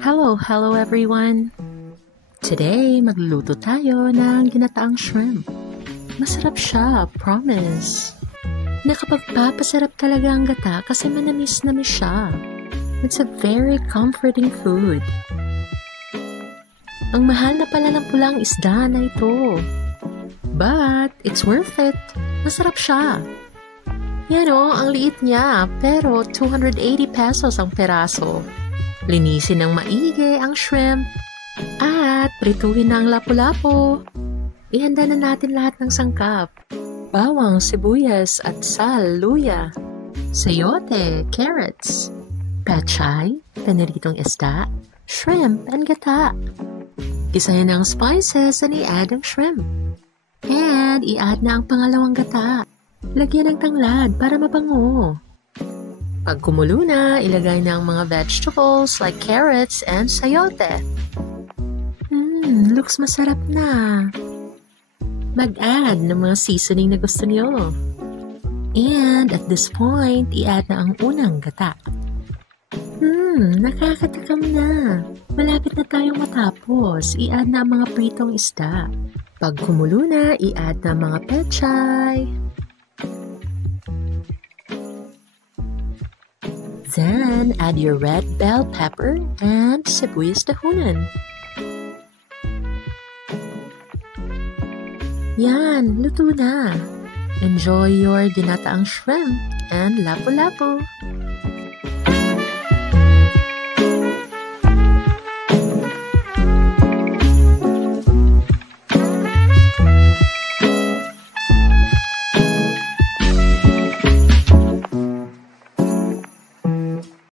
Hello everyone! Today, magluluto tayo ng ginataang shrimp. Masarap siya, promise. Nakapagpapasarap talaga ang gata kasi manamis-namis siya. It's a very comforting food. Ang mahal na pala ng pulang isda na ito. But, it's worth it. Masarap siya. Yan o, ang liit niya, pero 280 pesos ang peraso. Linisin ng maigi ang shrimp at prituhin na ang lapu-lapu. Ihanda na natin lahat ng sangkap. Bawang, sibuyas at sal, luya, sayote, carrots, pechay, paniritong isda, shrimp, and gata. Gisahin ang spices and i-add ang shrimp. And i-add na ang pangalawang gata. Lagyan ng tanglad para mabango. Pag kumulo na, ilagay na ang mga vegetables like carrots and sayote. Looks masarap na. Mag-add ng mga seasoning na gusto niyo. And at this point, i-add na ang unang gata. Nakakatakam na. Malapit na tayong matapos. I-add na ang mga pritong isda. Pag kumulo na, i-add na mga pechay. Then, add your red bell pepper and sibuyas dahunan. Yan, luto na. Enjoy your ginataang shrimp and lapu-lapu.